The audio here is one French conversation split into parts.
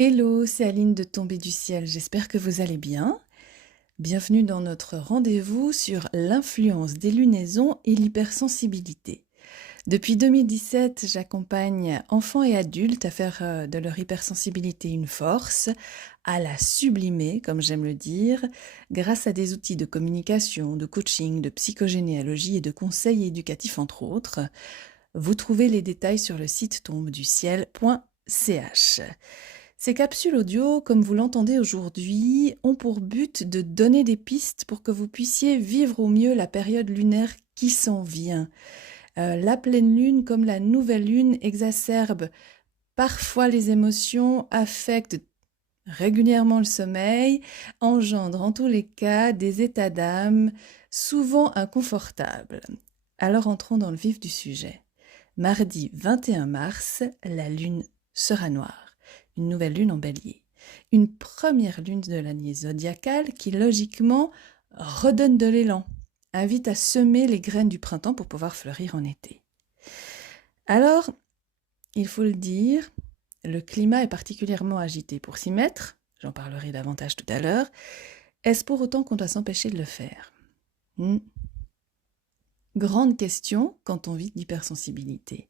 Hello, c'est Aline de Tombée du ciel, j'espère que vous allez bien. Bienvenue dans notre rendez-vous sur l'influence des lunaisons et l'hypersensibilité. Depuis 2017, j'accompagne enfants et adultes à faire de leur hypersensibilité une force, à la sublimer, comme j'aime le dire, grâce à des outils de communication, de coaching, de psychogénéalogie et de conseils éducatifs entre autres. Vous trouvez les détails sur le site tombeduciel.ch. Ces capsules audio, comme vous l'entendez aujourd'hui, ont pour but de donner des pistes pour que vous puissiez vivre au mieux la période lunaire qui s'en vient. La pleine lune comme la nouvelle lune exacerbe parfois les émotions, affectent régulièrement le sommeil, engendre en tous les cas des états d'âme souvent inconfortables. Alors entrons dans le vif du sujet. Mardi 21 mars, la lune sera noire, une nouvelle lune en bélier. Une première lune de l'année zodiacale qui logiquement redonne de l'élan, invite à semer les graines du printemps pour pouvoir fleurir en été. Alors, il faut le dire, le climat est particulièrement agité. Pour s'y mettre, j'en parlerai davantage tout à l'heure, est-ce pour autant qu'on doit s'empêcher de le faire ? Grande question quand on vit d'hypersensibilité.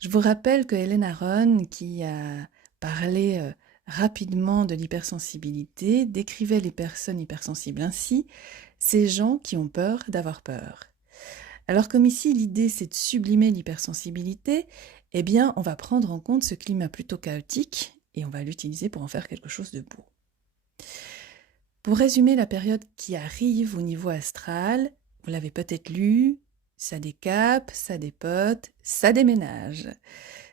Je vous rappelle que Hélène Aron, qui a parlé rapidement de l'hypersensibilité, décrivait les personnes hypersensibles ainsi, ces gens qui ont peur d'avoir peur. Alors comme ici l'idée c'est de sublimer l'hypersensibilité, eh bien on va prendre en compte ce climat plutôt chaotique et on va l'utiliser pour en faire quelque chose de beau. Pour résumer la période qui arrive au niveau astral, vous l'avez peut-être lu, ça décape, ça dépote, ça déménage.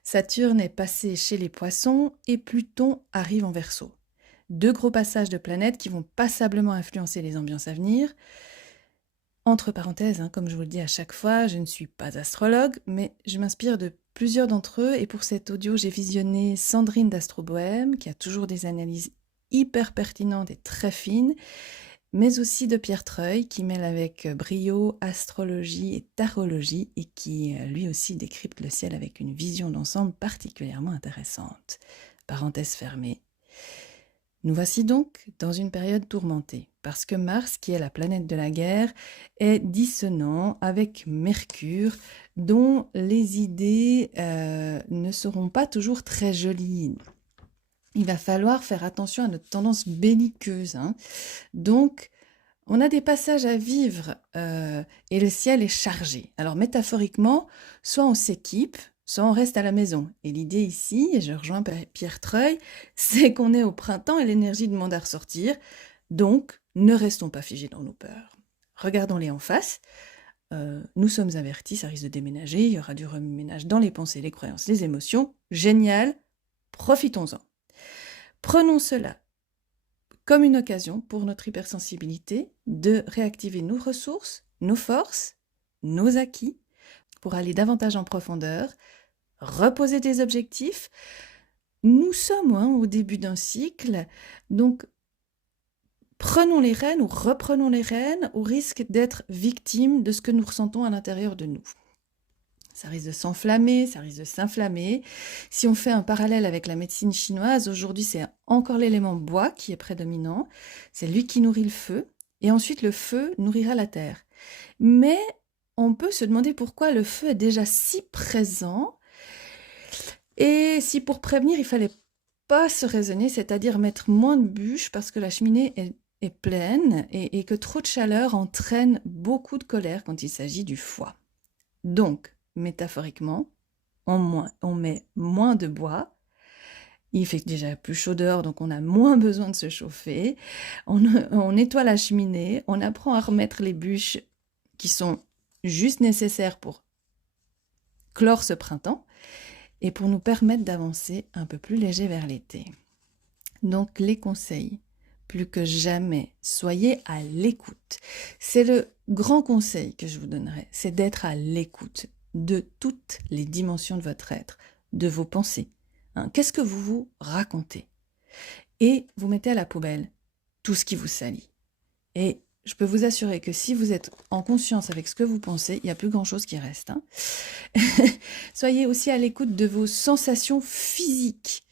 Saturne est passé chez les poissons et Pluton arrive en Verseau. Deux gros passages de planètes qui vont passablement influencer les ambiances à venir. Entre parenthèses, comme je vous le dis à chaque fois, je ne suis pas astrologue, mais je m'inspire de plusieurs d'entre eux et pour cet audio, j'ai visionné Sandrine d'Astro-Bohème, qui a toujours des analyses hyper pertinentes et très fines, mais aussi de Pierre Treuil, qui mêle avec brio astrologie et tarologie et qui lui aussi décrypte le ciel avec une vision d'ensemble particulièrement intéressante. Parenthèse fermée. Nous voici donc dans une période tourmentée, parce que Mars, qui est la planète de la guerre, est dissonant avec Mercure, dont les idées ne seront pas toujours très jolies. Il va falloir faire attention à notre tendance belliqueuse. Donc, on a des passages à vivre et le ciel est chargé. Alors métaphoriquement, soit on s'équipe, soit on reste à la maison. Et l'idée ici, et je rejoins Pierre Treuil, c'est qu'on est au printemps et l'énergie demande à ressortir. Donc, ne restons pas figés dans nos peurs. Regardons-les en face. Nous sommes avertis, ça risque de déménager, il y aura du remue-ménage dans les pensées, les croyances, les émotions. Génial, profitons-en. Prenons cela comme une occasion pour notre hypersensibilité de réactiver nos ressources, nos forces, nos acquis, pour aller davantage en profondeur, reposer des objectifs. Nous sommes au début d'un cycle, donc prenons les rênes ou reprenons les rênes au risque d'être victimes de ce que nous ressentons à l'intérieur de nous. Ça risque de s'enflammer, ça risque de s'inflammer. Si on fait un parallèle avec la médecine chinoise, aujourd'hui c'est encore l'élément bois qui est prédominant. C'est lui qui nourrit le feu. Et ensuite le feu nourrira la terre. Mais on peut se demander pourquoi le feu est déjà si présent. Et si pour prévenir, il fallait pas se raisonner, c'est-à-dire mettre moins de bûches parce que la cheminée est pleine et que trop de chaleur entraîne beaucoup de colère quand il s'agit du foie. Donc, métaphoriquement, on met moins de bois, il fait déjà plus chaud dehors, donc on a moins besoin de se chauffer, on nettoie la cheminée, on apprend à remettre les bûches qui sont juste nécessaires pour clore ce printemps et pour nous permettre d'avancer un peu plus léger vers l'été. Donc les conseils, plus que jamais, soyez à l'écoute. C'est le grand conseil que je vous donnerai, c'est d'être à l'écoute de toutes les dimensions de votre être, de vos pensées. Qu'est-ce que vous vous racontez ? Et vous mettez à la poubelle tout ce qui vous salit. Et je peux vous assurer que si vous êtes en conscience avec ce que vous pensez, il n'y a plus grand-chose qui reste. Soyez aussi à l'écoute de vos sensations physiques.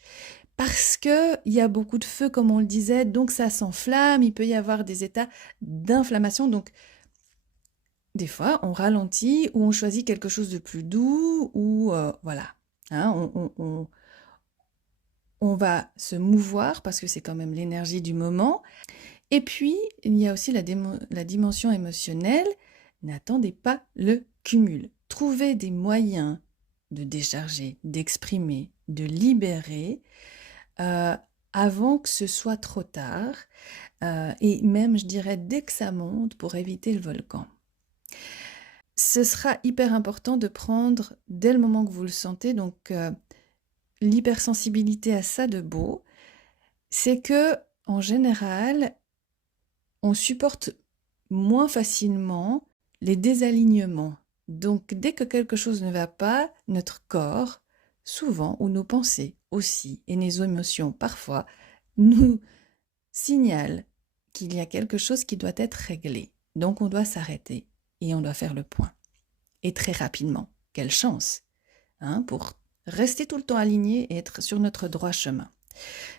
parce qu'il y a beaucoup de feu, comme on le disait, donc ça s'enflamme, il peut y avoir des états d'inflammation. Donc, des fois, on ralentit ou on choisit quelque chose de plus doux, ou voilà. Hein, on va se mouvoir parce que c'est quand même l'énergie du moment. Et puis, il y a aussi la dimension émotionnelle. N'attendez pas le cumul. Trouvez des moyens de décharger, d'exprimer, de libérer euh, avant que ce soit trop tard. Et même, je dirais, dès que ça monte pour éviter le volcan. Ce sera hyper important de prendre, dès le moment que vous le sentez, donc l'hypersensibilité à ça de beau, c'est que en général, on supporte moins facilement les désalignements. Donc dès que quelque chose ne va pas, notre corps, souvent, ou nos pensées aussi, et nos émotions parfois, nous signalent qu'il y a quelque chose qui doit être réglé. Donc on doit s'arrêter et on doit faire le point. Et très rapidement. Quelle chance, hein, pour rester tout le temps aligné et être sur notre droit chemin.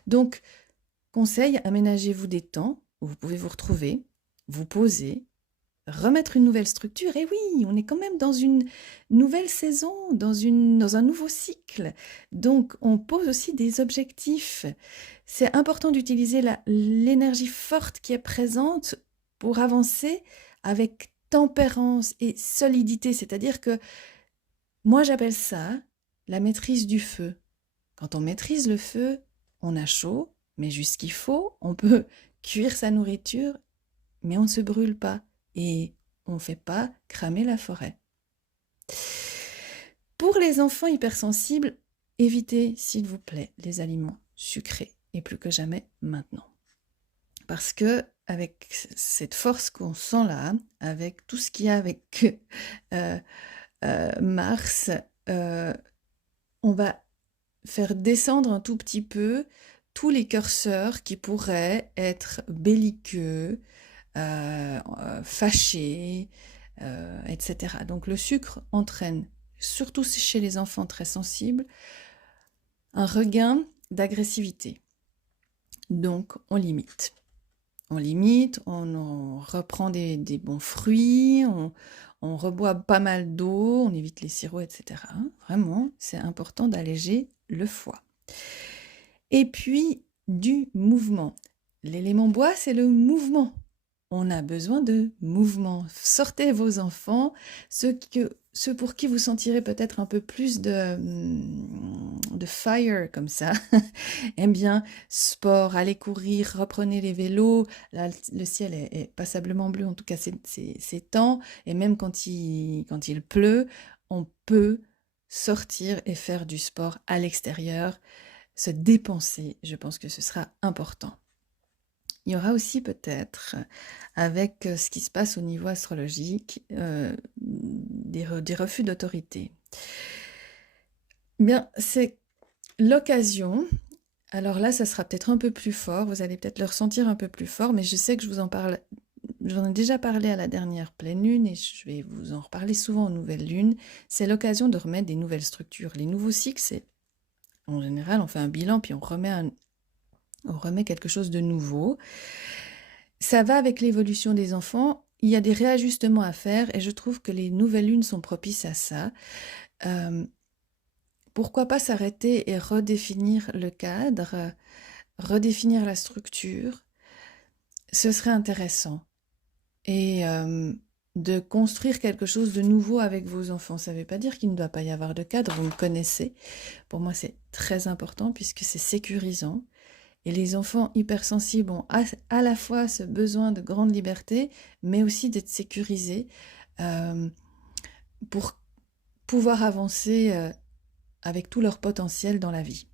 Donc, conseil, aménagez-vous des temps où vous pouvez vous retrouver, vous poser, remettre une nouvelle structure. Et oui, on est quand même dans une nouvelle saison, dans un nouveau cycle. Donc, on pose aussi des objectifs. C'est important d'utiliser l'énergie forte qui est présente pour avancer avec tempérance et solidité. C'est-à-dire que moi, j'appelle ça la maîtrise du feu. Quand on maîtrise le feu, on a chaud, mais juste ce qu'il faut. On peut cuire sa nourriture, mais on ne se brûle pas. Et on ne fait pas cramer la forêt. Pour les enfants hypersensibles, évitez, s'il vous plaît, les aliments sucrés. Et plus que jamais maintenant. Parce que avec cette force qu'on sent là, avec tout ce qu'il y a avec Mars, on va faire descendre un tout petit peu tous les curseurs qui pourraient être belliqueux, fâchés, etc. Donc le sucre entraîne, surtout chez les enfants très sensibles, un regain d'agressivité. Donc on limite. On limite, on reprend des bons fruits, on reboit pas mal d'eau, on évite les sirops, etc. Vraiment, c'est important d'alléger le foie. Et puis, du mouvement. L'élément bois, c'est le mouvement. On a besoin de mouvement. Sortez vos enfants, ceux pour qui vous sentirez peut-être un peu plus de fire comme ça. Eh bien, sport, allez courir, reprenez les vélos. Là, le ciel est passablement bleu, en tout cas ces temps. Et même quand il pleut, on peut sortir et faire du sport à l'extérieur, se dépenser. Je pense que ce sera important. Il y aura aussi peut-être, avec ce qui se passe au niveau astrologique, des refus d'autorité. Bien, c'est l'occasion. Alors là, ça sera peut-être un peu plus fort, vous allez peut-être le ressentir un peu plus fort, mais je sais que j'en ai déjà parlé à la dernière pleine lune et je vais vous en reparler souvent aux nouvelles lunes. C'est l'occasion de remettre des nouvelles structures. Les nouveaux cycles, c'est en général, on fait un bilan puis on remet quelque chose de nouveau. Ça va avec l'évolution des enfants. Il y a des réajustements à faire et je trouve que les nouvelles lunes sont propices à ça. Pourquoi pas s'arrêter et redéfinir le cadre, redéfinir la structure? Ce serait intéressant. Et de construire quelque chose de nouveau avec vos enfants. Ça ne veut pas dire qu'il ne doit pas y avoir de cadre, vous me connaissez. Pour moi, c'est très important puisque c'est sécurisant. Et les enfants hypersensibles ont à la fois ce besoin de grande liberté, mais aussi d'être sécurisés pour pouvoir avancer avec tout leur potentiel dans la vie.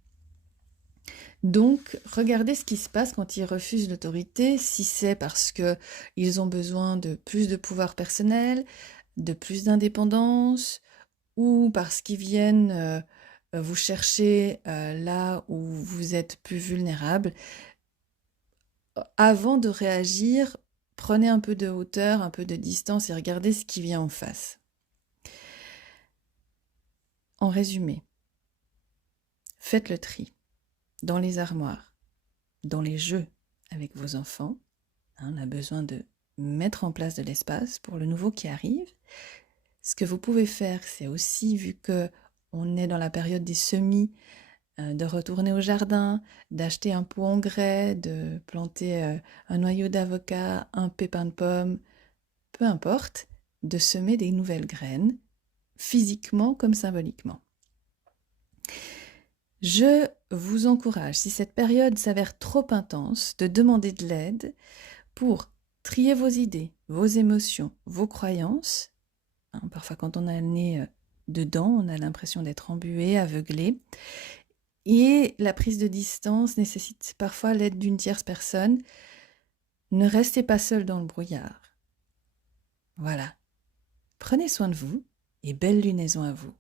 Donc, regardez ce qui se passe quand ils refusent l'autorité, si c'est parce qu'ils ont besoin de plus de pouvoir personnel, de plus d'indépendance, ou parce qu'ils viennent vous chercher là où vous êtes plus vulnérable. Avant de réagir, prenez un peu de hauteur, un peu de distance et regardez ce qui vient en face. En résumé, faites le tri. dans les armoires, dans les jeux avec vos enfants. On a besoin de mettre en place de l'espace pour le nouveau qui arrive. Ce que vous pouvez faire, c'est aussi, vu que on est dans la période des semis, de retourner au jardin, d'acheter un pot engrais, de planter un noyau d'avocat, un pépin de pomme, peu importe, de semer des nouvelles graines, physiquement comme symboliquement. Je vous encourage, si cette période s'avère trop intense, de demander de l'aide pour trier vos idées, vos émotions, vos croyances. Parfois, quand on a le nez dedans, on a l'impression d'être embué, aveuglé. Et la prise de distance nécessite parfois l'aide d'une tierce personne. Ne restez pas seul dans le brouillard. Voilà. Prenez soin de vous et belle lunaison à vous.